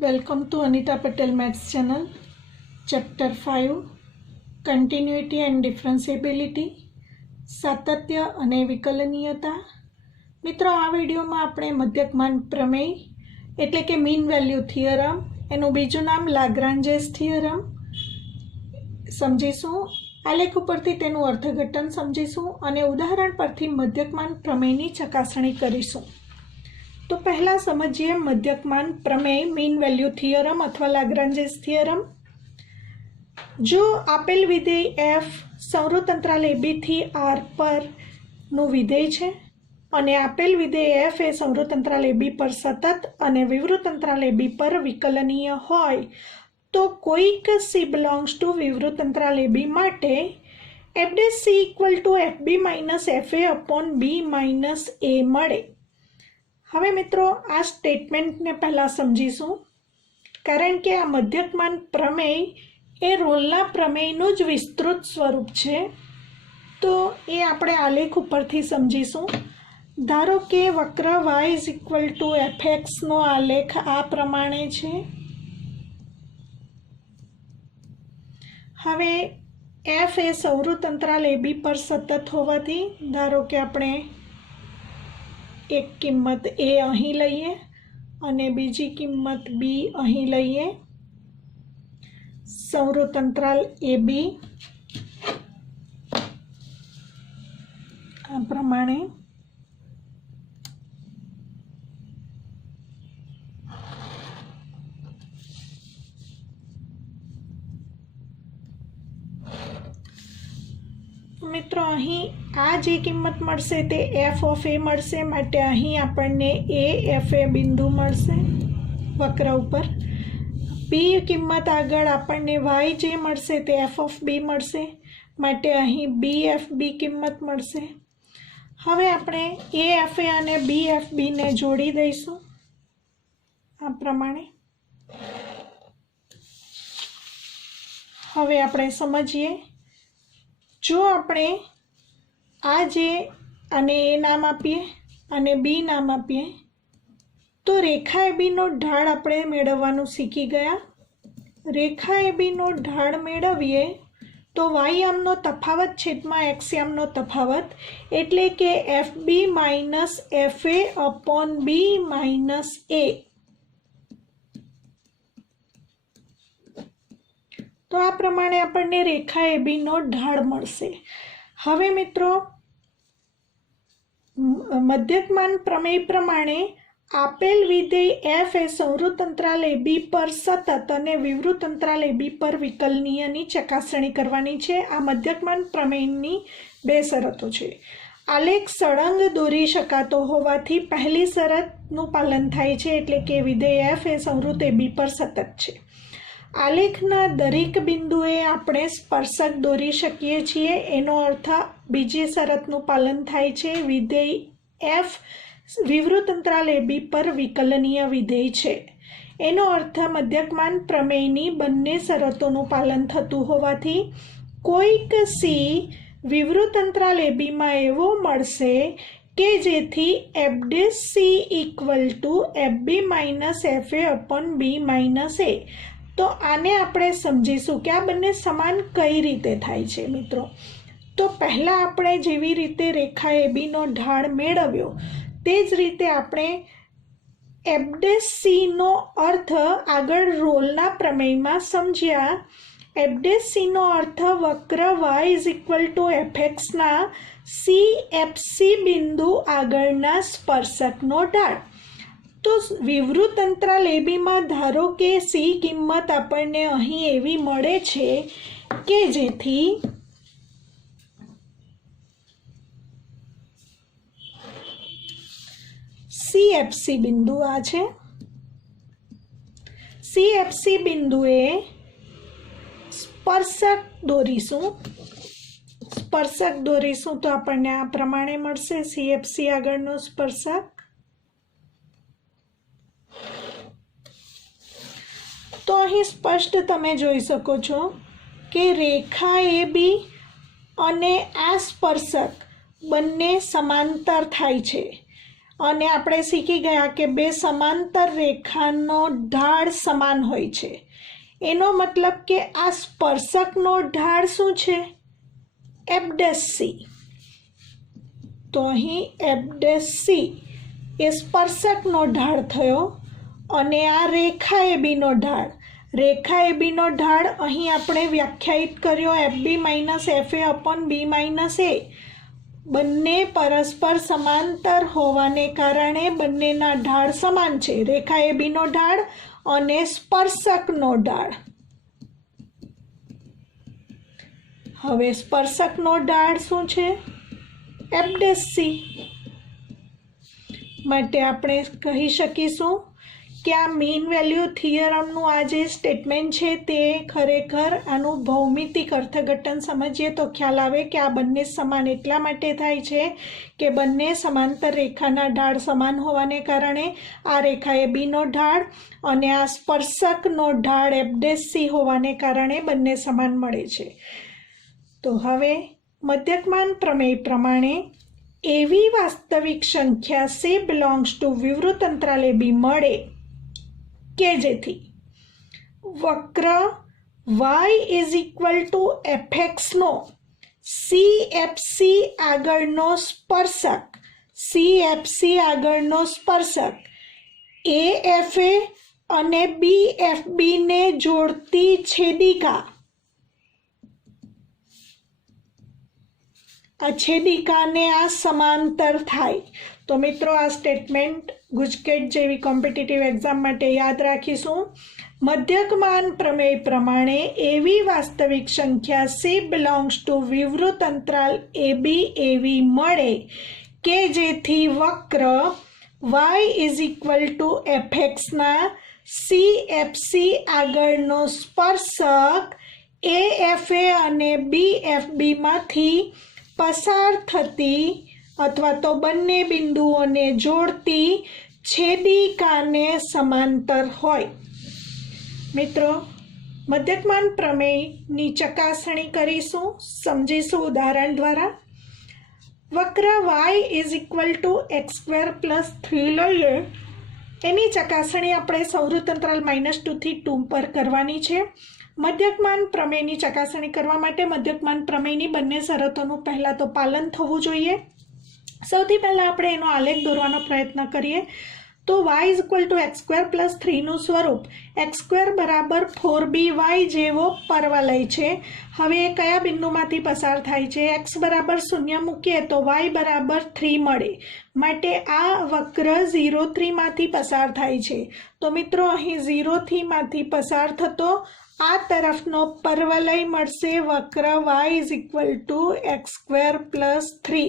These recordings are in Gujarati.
Welcome to Anita Patel Maths channel. Chapter 5 Continuity and Differentiability સાતત્ય અને વિકલનીયતા. મિત્રો, આ વિડીયોમાં આપણે મધ્યકમાન પ્રમેય એટલે કે મીન વેલ્યુ થિયરમ, એનું બીજું નામ લાગ્રાન્જેસ થિયરમ સમજીશું. આલેખ ઉપરથી તેનું અર્થઘટન સમજીશું અને ઉદાહરણ પરથી મધ્યકમાન પ્રમેયની ચકાસણી કરીશું. તો પહેલા સમજીએ મધ્યકમાન પ્રમેય મીન વેલ્યુ થિયરમ અથવા લાગ્રાન્જેસ થિયરમ. જો આપેલ વિધેય f સંવૃત અંતરાલ ab થી r પર નું વિધેય છે અને આપેલ વિધેય f એ સંવૃત અંતરાલ ab પર સતત અને વિવૃત અંતરાલ ab પર વિકલનીય હોય તો કોઈક c belongs to વિવૃત અંતરાલ ab માટે fc equal to fb minus fa upon b minus a મળે. હવે મિત્રો, આ સ્ટેટમેન્ટને પહેલાં સમજીશું, કારણ કે આ મધ્યકમાન પ્રમેય એ રોલના પ્રમેયનું જ વિસ્તૃત સ્વરૂપ છે. તો એ આપણે આલેખ ઉપરથી સમજીશું. ધારો કે વક્ર y is equal to fxનો આલેખ આ પ્રમાણે છે. હવે f એ સંવૃત અંતરાલ ab પર સતત હોવાથી ધારો કે આપણે એક કિંમત a અહીં લઈએ અને બીજી કિંમત b અહીં લઈએ. સંવૃત અંતરાલ ab આ પ્રમાણે મિત્રો, અહીં આ જે કિંમત મળશે તે f of a મળશે, માટે અહીં આપણને a f a બિંદુ મળશે વક્ર ઉપર. b કિંમત આગળ આપણને y જે મળશે તે f of b મળશે, માટે અહીં b f b કિંમત મળશે. હવે આપણે a f a અને b f b ને જોડી દઈશું આ પ્રમાણે. હવે આપણે સમજીએ, જો આપણે આ જે આને એ નામ આપીએ અને બી નામ આપીએ તો રેખા એબીનો ઢાળ આપણે મેળવવાનું શીખી ગયા. રેખા એબીનો ઢાળ મેળવીએ તો y યામનો તફાવત છેદમાં x યામનો તફાવત એટલે કે fb minus fa upon b minus a. તો આ પ્રમાણે આપણને રેખા એબીનો ઢાળ મળશે. હવે મિત્રો, મધ્યકમાન પ્રમેય પ્રમાણે આપેલ વિધેય f એ સંવૃત અંતરાલ ab પર સતત અને વિવૃત અંતરાલ ab પર વિકલનીયની ચકાસણી કરવાની છે. આ મધ્યકમાન પ્રમેયની બે શરતો છે. આલેખ સળંગ દોરી શકાતો હોવાથી પહેલી શરતનું પાલન થાય છે, એટલે કે વિધેય f એ સંવૃત ab પર સતત છે. આલેખના દરેક બિંદુએ આપણે સ્પર્શક દોરી શકીએ છીએ, એનો અર્થ બીજી શરતનું પાલન થાય છે. વિધેય f વિવૃત અંતરાલ ab પર વિકલનીય વિધેય છે, એનો અર્થ મધ્યકમાન પ્રમેયની બંને શરતોનું પાલન થતું હોવાથી કોઈક c વિવૃત અંતરાલ ab માં એવો મળશે કે જેથી fc equal to fb minus fa upon b minus a. તો આને આપણે સમજીશું કે આ બંને સમાન કઈ રીતે થાય છે. મિત્રો, તો પહેલાં આપણે જેવી રીતે રેખા એબીનો ઢાળ મેળવ્યો તે જ રીતે આપણે f'નો અર્થ આગળ રોલના પ્રમેયમાં સમજ્યા. f'નો અર્થ વક્ર y ઇઝ ઇક્વલ ટુ fxના cfc બિંદુ આગળના સ્પર્શકનો ઢાળ. તો વિવૃત અંતરાલ ab માં ધારો કે c કિંમત આપણને અહીં એવી મળે છે કે જેથી cfc બિંદુ આ છે. cfc બિંદુએ સ્પર્શક દોરીશું તો આપણને આ પ્રમાણે મળશે cfc આગળનો સ્પર્શક. તો અહીં સ્પષ્ટ તમે જોઈ શકો છો કે રેખા AB અને આ સ્પર્શક બંને સમાંતર થાય છે. અને આપણે શીખી ગયા કે બે સમાંતર રેખાનો ઢાળ સમાન હોય છે. એનો મતલબ કે આ સ્પર્શકનો ઢાળ શું છે? F'(c). તો અહીં F'(c) એ સ્પર્શકનો ઢાળ થયો અને આ રેખા ABનો ઢાળ. રેખા ABનો ઢાળ અહીં આપણે વ્યાખ્યાયિત કર્યો FB-FA/B-A. બંને પરસ્પર સમાંતર હોવાને કારણે બંનેના ઢાળ સમાન છે. રેખા ABનો ઢાળ અને સ્પર્શકનો ઢાળ. હવે સ્પર્શકનો ઢાળ શું છે? F'(c). માટે આપણે કહી શકીશું કે આ મીન વેલ્યુ થિયરમનું આ જે સ્ટેટમેન્ટ છે તે ખરેખર આનું ભૌમિતિક અર્થઘટન સમજીએ તો ખ્યાલ આવે કે આ બંને સમાન એટલા માટે થાય છે કે બંને સમાંતર રેખાના ઢાળ સમાન હોવાને કારણે આ રેખા ABનો ઢાળ અને આ સ્પર્શકનો ઢાળ F'(c) હોવાને કારણે બંને સમાન મળે છે. તો હવે મધ્યકમાન પ્રમેય પ્રમાણે એવી વાસ્તવિક સંખ્યા C બિલોંગ્સ ટુ વિવૃત અંતરાલ AB મળે કે જેથી વક્ર y=fx નો CFC આગળનો સ્પર્શક AFA અને BFB ને જોડતી છેદિકા આ છેદિકાને આ સમાંતર થાય. તો મિત્રો આ સ્ટેટમેન્ટ ગુજકેટ જેવી કોમ્પિટિટિવ એક્ઝામ માટે યાદ રાખીશું. મધ્યકમાન પ્રમેય પ્રમાણે એવી વાસ્તવિક સંખ્યા C બિલોંગ્સ ટુ વિવૃત અંતરાલ AB એવી મળે કે જેથી વક્ર y=fx ના CFC આગળનો સ્પર્શક AFA અને BFB માંથી પસાર થતી અથવા તો બંને બિંદુઓને જોડતી છેદિકાને સમાંતર હોય. મિત્રો મધ્યકમાન પ્રમેયની ચકાસણી કરીશું, સમજીશું ઉદાહરણ દ્વારા. વક્ર y=x²+3 લઈએ એની ચકાસણી આપણે સંવૃત અંતરાલ -2 થી 2 પર કરવાની છે. મધ્યકમાન પ્રમેયની ચકાસણી કરવા માટે મધ્યકમાન પ્રમેયની બંને શરતોનું પહેલાં તો પાલન થવું જોઈએ. સૌથી પહેલાં આપણે એનો આલેખ દોરવાનો પ્રયત્ન કરીએ. તો y=x²+3 નું સ્વરૂપ x² = 4by જેવો પરવલય છે. હવે એ કયા બિંદુમાંથી પસાર થાય છે? x = 0 મૂકીએ તો y = 3 મળે. માટે આ વક્ર 0, 3 માંથી પસાર થાય છે. તો મિત્રો અહીં 0 થી માંથી પસાર થતો આ તરફનો પરવલય મળશે વક્ર y=x²+3.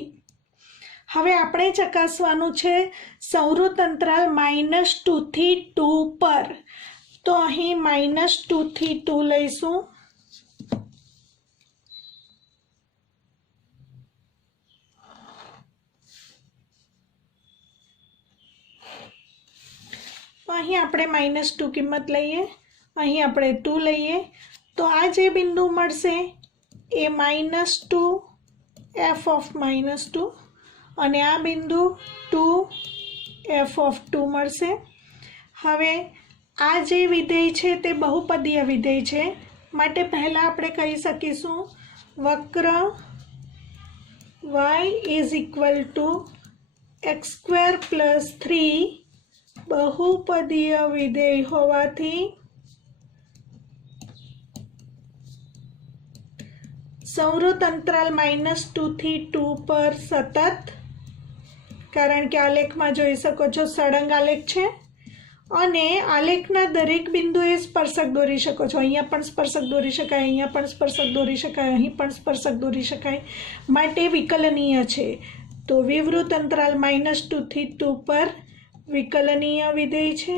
હવે આપણે ચકાસવાનું છે સંવૃત અંતરાલ -2 થી 2 પર. તો અહીં -2 થી 2 લઈશું. તો અહીં આપણે -2 કિંમત લઈએ, અહીં આપણે 2 લઈએ. તો આ જે બિંદુ મળશે એ -2 f(-2) અને આ બિંદુ 2 f(2) મળશે. હવે આ જે વિધેય છે તે બહુપદીય વિધેય છે. માટે પહેલાં આપણે કહી શકીશું વક્ર y=x²+3 બહુપદીય વિધેય હોવાથી સંવૃત અંતરાલ -2 થી 2 પર સતત, કારણ કે આલેખમાં જોઈ શકો છો સળંગ આલેખ છે અને આલેખના દરેક બિંદુએ સ્પર્શક દોરી શકો છો. અહીંયા પણ સ્પર્શક દોરી શકાય, અહીંયા પણ સ્પર્શક દોરી શકાય, અહીં પણ સ્પર્શક દોરી શકાય. માટે વિકલનીય છે. તો વિવૃત અંતરાલ -2 થી 2 પર વિકલનીય વિધેય છે.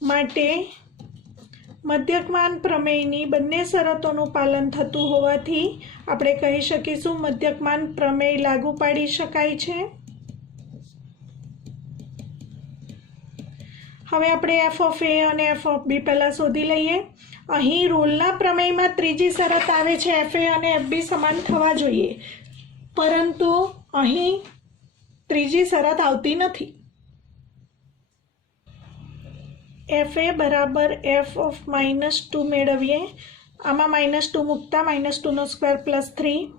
માટે મધ્યકમાન પ્રમેયની બંને શરતોનું પાલન થતું હોવાથી આપણે કહી શકીશું મધ્યકમાન પ્રમેય લાગુ પાડી શકાય છે. હવે આપણે f(a) અને f(b) પહેલાં શોધી લઈએ. અહીં રોલના પ્રમેયમાં ત્રીજી શરત આવે છે fa અને fb સમાન થવા જોઈએ, પરંતુ અહીં ત્રીજી શરત આવતી નથી. એફ એ બરાબર એફ ઓફ -2 મેળવીએ. આમાં -2 મૂકતા -2² + 3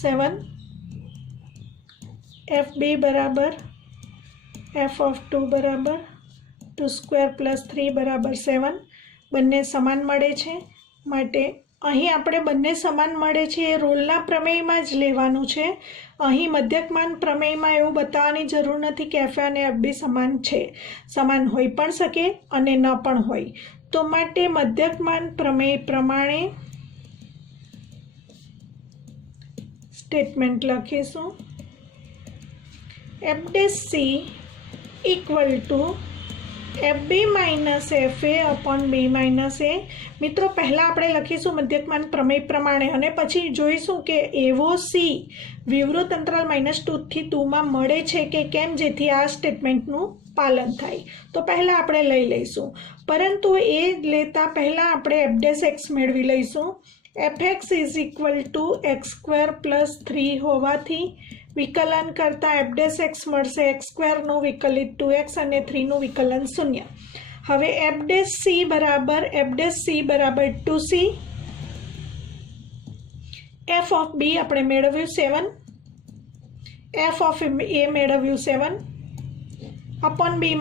7. એફ બી બરાબર એફ ઓફ 2 બરાબર 2² + 3 બરાબર 7. બંને સમાન મળે છે, માટે અહીં આપણે બંને સમાન મળે છે એ રોલના પ્રમેયમાં જ લેવાનું છે. અહીં મધ્યકમાન પ્રમેયમાં એવું બતાવવાની જરૂર નથી કે એફ અને એફ બી સમાન છે. સમાન હોઈ પણ શકે અને ન પણ હોય. તો માટે મધ્યકમાન પ્રમેય પ્રમાણે સ્ટેટમેન્ટ લખીશું. FC = FB - FA/B - A. મિત્રો પહેલાં આપણે લખીશું મધ્યકમાન પ્રમેય પ્રમાણે અને પછી જોઈશું કે એવો સી વિવૃત અંતરાલ -2 થી 2 માં મળે છે કે કેમ, જેથી આ સ્ટેટમેન્ટનું પાલન થાય. તો પહેલાં આપણે લઈ લઈશું, પરંતુ એ લેતા પહેલાં આપણે f'x મેળવી લઈશું. fx = x² + 3 હોવાથી વિકલન કરતા f'x મળશે x² નું વિકલિત 2x અને 3 નું વિકલન 0. હવે f'c બરાબર 2c. f ઓફ b આપણે મેળવ્યું 7. f ઓફ a મેળવ્યું 7 upon b - a.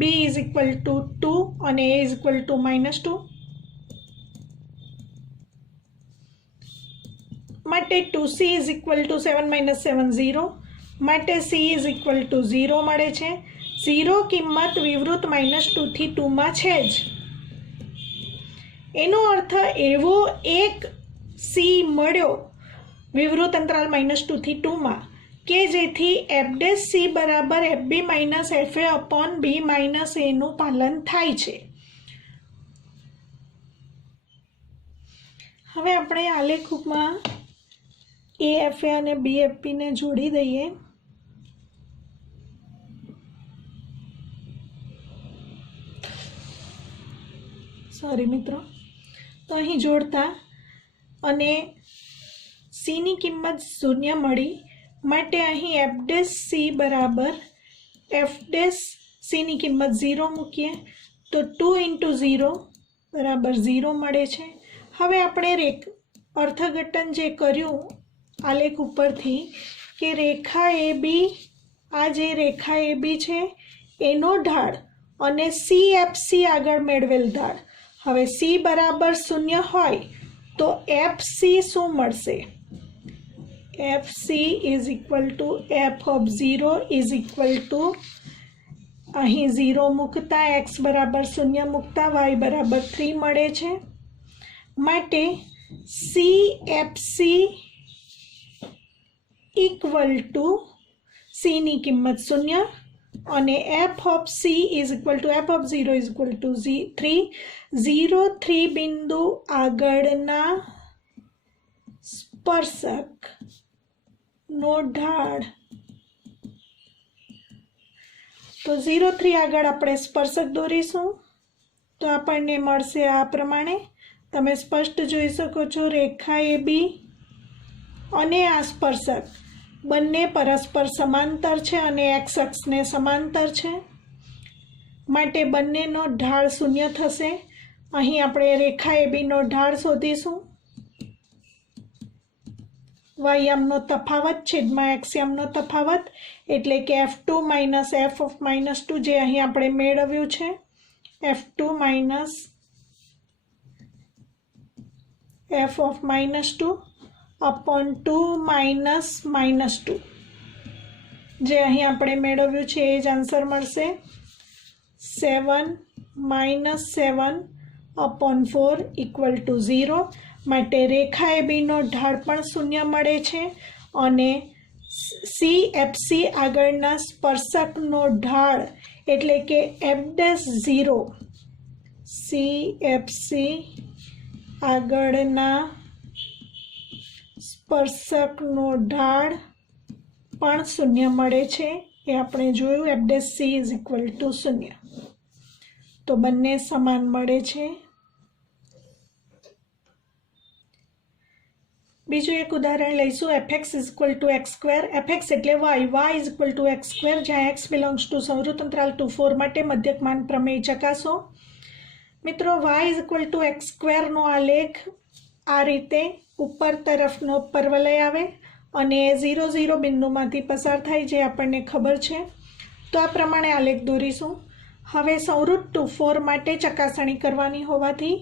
b = 2 અને a = -2. માટે 2c = 7 - 7 0. માટે c = 0 મળે છે. 0 કિંમત વિવૃત -2 થી 2 માં છે જ. એનો અર્થ એવો એક c મળ્યો વિવૃત અંતરાલ -2 થી 2 માં કે જેથી f'c બરાબર fb - fa/b - a નું પાલન થાય છે. હવે આપણે આલેખમાં AFA અને BFP ને જોડી દઈએ. સોરી મિત્રો. તો અહીં જોડતા અને C ની કિંમત 0 મળી, માટે અહીં f'c બરાબર f'c ની કિંમત 0 મૂકીએ તો 2 × 0 બરાબર 0 મળે છે. હવે આપણે અર્થઘટન જે કર્યું આલેખ ઉપરથી કે રેખા AB, આ જે રેખા AB છે એનો ઢાળ અને CFC આગળ મેળવેલ ઢાળ. હવે C બરાબર 0 હોય તો FC શું મળશે? FC = f of 0 = અહીં 0 મૂકતા x બરાબર 0 મૂકતા y બરાબર 3 મળે છે. માટે CFC = C ની કિંમત 0 અને f of 0 = 3. 0, 3 બિંદુ આગળના સ્પર્શકનો ઢાળ. તો 0, 3 આગળ આપણે સ્પર્શક દોરીશું તો આપણને મળશે આ પ્રમાણે. તમે સ્પષ્ટ જોઈ શકો છો રેખા AB અને આ સ્પર્શક બંને પરસ્પર સમાંતર છે અને x અક્ષને સમાંતર છે, માટે બંનેનો ઢાળ 0 થશે. અહીં આપણે રેખા AB નો ઢાળ શોધીશું. y યામનો તફાવત છેદમાં x યામનો તફાવત એટલે કે f2 - f of -2 જે અહીં આપણે મેળવ્યું છે. f2 - f of -2 upon 2 -2 જે અહીં આપણે મેળવ્યું છે એ જ આન્સર મળશે. 7 - 7 upon 4 = 0. માટે રેખા AB નો ઢાળ પણ 0 મળે છે અને CFC આગળના સ્પર્શકનો ઢાળ એટલે કે f'0 CFC આગળના સ્પર્શકનો ઢાળ પણ 0 મળે છે. એ આપણે જોયું f'c = 0. તો બંને સમાન મળે છે. બીજું એક ઉદાહરણ લઈશું fx is equal to x square. fx એટલે y is equal to x square, જ્યાં x બિલોંગ્સ ટુ સંવૃત અંતરાલ 2-4 માટે મધ્યકમાન પ્રમેય ચકાસો. મિત્રો, y is equal to x સ્ક્વેરનો આલેખ આ રીતે ઉપર તરફનો પરવલય આવે અને 0, 0 બિંદુમાંથી પસાર થાય, જે આપણને ખબર છે. તો આ પ્રમાણે આલેખ દોરીશું. હવે સંવૃત 2-4 માટે ચકાસણી કરવાની હોવાથી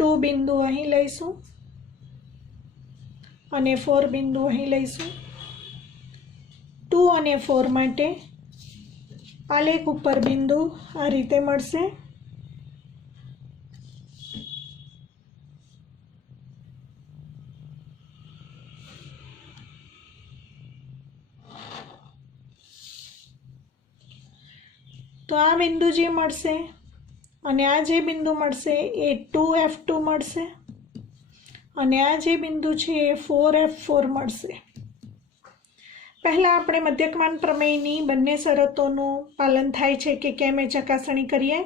2 બિંદુ અહીં લઈશું અને 4 બિંદુ અહીં લઈશું. 2 અને 4 માટે આલેખ ઉપર બિંદુ આ રીતે મળશે. તો આ બિંદુ જે મળશે અને આ જે બિંદુ મળશે એ 2F2 મળશે અને આ જે બિંદુ છે એ 4F4 મળશે. પહેલાં આપણે મધ્યકમાન પ્રમેયની બંને શરતોનું પાલન થાય છે કે કેમ એ ચકાસણી કરીએ.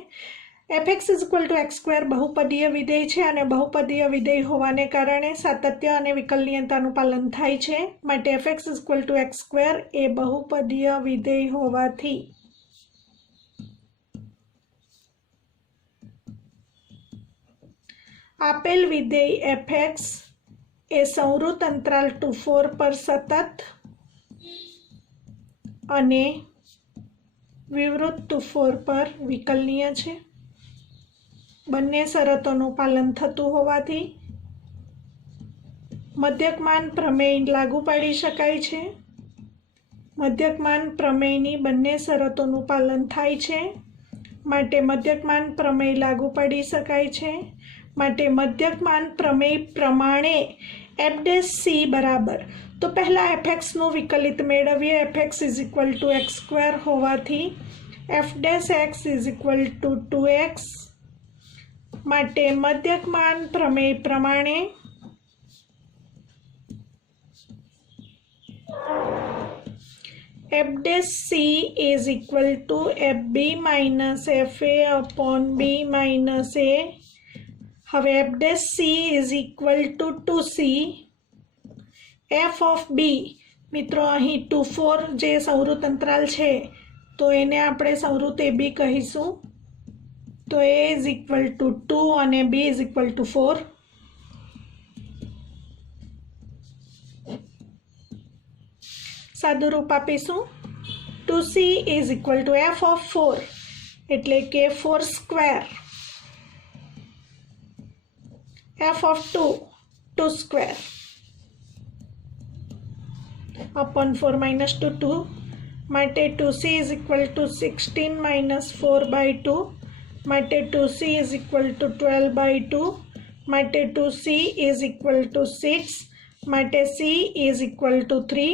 fx is equal to x square બહુપદીય વિધેય છે અને બહુપદીય વિધેય હોવાને કારણે સાતત્ય અને વિકલનીયતાનું પાલન થાય છે. માટે fx is equal to x square એ બહુપદીય વિધેય હોવાથી આપેલ વિધેય fx એ સંવૃત અંતરાલ 2-4 પર સતત અને વિવૃત 2-4 પર વિકલનીય છે. બંને શરતોનું પાલન થતું હોવાથી મધ્યકમાન પ્રમેય લાગુ પાડી શકાય છે. મધ્યકમાન પ્રમેયની બંને શરતોનું પાલન થાય છે, માટે મધ્યકમાન પ્રમેય લાગુ પાડી શકાય છે. માટે મધ્યકમાન પ્રમેય પ્રમાણે f' બરાબર, તો પહેલાં fxનું વિકલિત મેળવીએ. fx is equal to x square હોવાથી f' is equal two 2x. માટે મધ્યકમાન પ્રમેય પ્રમાણે f' is equal two fb minus fa upon b minus a. હવે f' is equal two 2c. f of b, મિત્રો અહીં 2-4 જે સંવૃત અંતરાલ છે તો એને આપણે સંવૃત ab કહીશું. તો a ઇઝ ઇક્વલ ટુ 2 અને b ઇઝ ઇક્વલ ટુ 4. સાદું રૂપ આપીશું. 2c is equal two f of 4 એટલે કે 4 square, f of 2 square upon 4 minus 2 માટે 2c is equal to 16 minus 4 by 2 માટે 2c is equal to 12 by 2 માટે 2c is equal to 6 માટે c is equal to 3.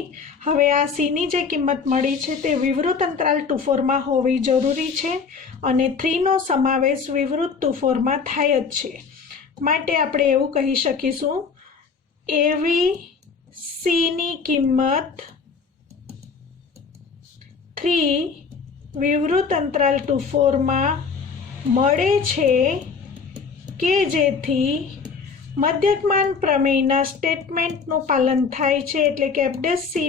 હવે આ c ની જે કિંમત મળી છે તે વિવૃત અંતરાલ 2-4 માં હોવી જરૂરી છે અને 3 નો સમાવેશ વિવૃત 2-4 માં થાય જ છે. માટે આપણે એવું કહી શકીશું એવી સીની કિંમત 3 વિવૃત અંતરાલ 2-4 માં મળે છે કે જેથી મધ્યકમાન પ્રમેયના સ્ટેટમેન્ટનું પાલન થાય છે, એટલે કે f'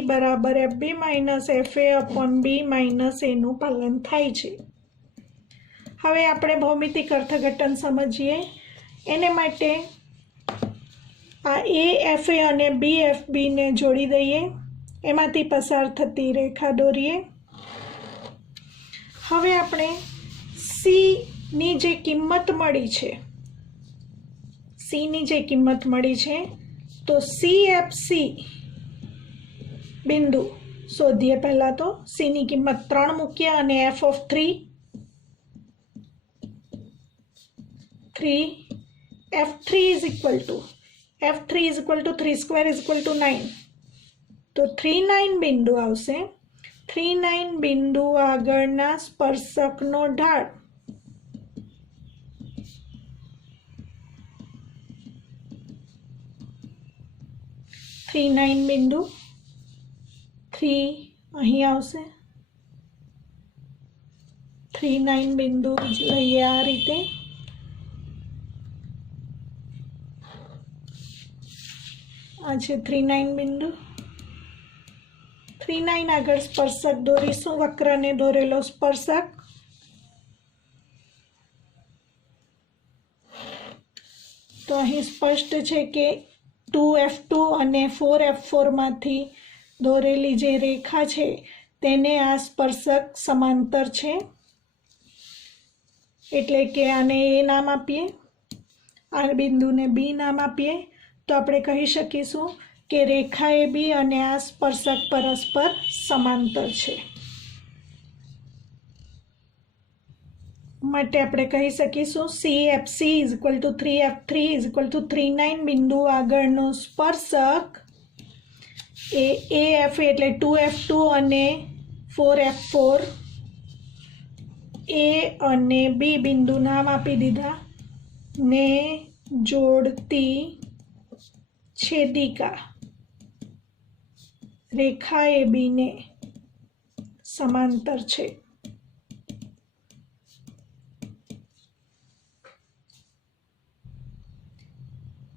બરાબર fb minus fa upon b minus એનું પાલન થાય છે. હવે આપણે ભૌમિતિક અર્થઘટન સમજીએ. એને માટે આ AFA અને BFB ને જોડી દઈએ, એમાંથી પસાર થતી રેખા દોરીએ. હવે આપણે C ની જે કિંમત મળી છે, C ની જે કિંમત મળી છે તો CFC બિંદુ શોધીએ. પહેલા તો C ની કિંમત 3 મૂકીએ અને f of 3 f3 is equal to 3 square is equal to 9. તો 3 9 બિંદુ આવશે. 3 9 બિંદુ આગળના સ્પર્શકનો ઢાળ બિંદુ 3 અહીં આવશે. 3 9 બિંદુ લઈએ આ રીતે. આ છે 3,9 બિંદુ. 3,9 આગળ સ્પર્શક દોરીશું, વક્રને દોરેલો સ્પર્શક. તો અહીં સ્પષ્ટ છે કે 2F2 અને 4F4 માંથી દોરેલી જે રેખા છે તેને આ સ્પર્શક સમાંતર છે, એટલે કે આને એ નામ આપીએ, આ બિંદુને બી નામ આપીએ. તો આપણે કહી શકીશું કે રેખા એ બી અને આ સ્પર્શક પરસ્પર સમાંતર છે. માટે આપણે કહી શકીશું CFC = 3F3 = 3,9 બિંદુ આગળનો સ્પર્શક એ AF એટલે 2F2 અને 4F4 A અને B બિંદુ નામ આપી દીધા ને જોડતી છેદિકા રેખા એ બીને સમાંતર છે.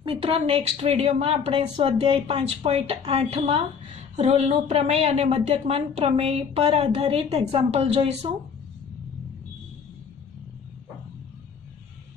મિત્રો, નેક્સ્ટ વિડીયોમાં આપણે સ્વાધ્યાય 5.8માં રોલનું પ્રમેય અને મધ્યકમાન પ્રમેય પર આધારિત એક્ઝામ્પલ જોઈશું.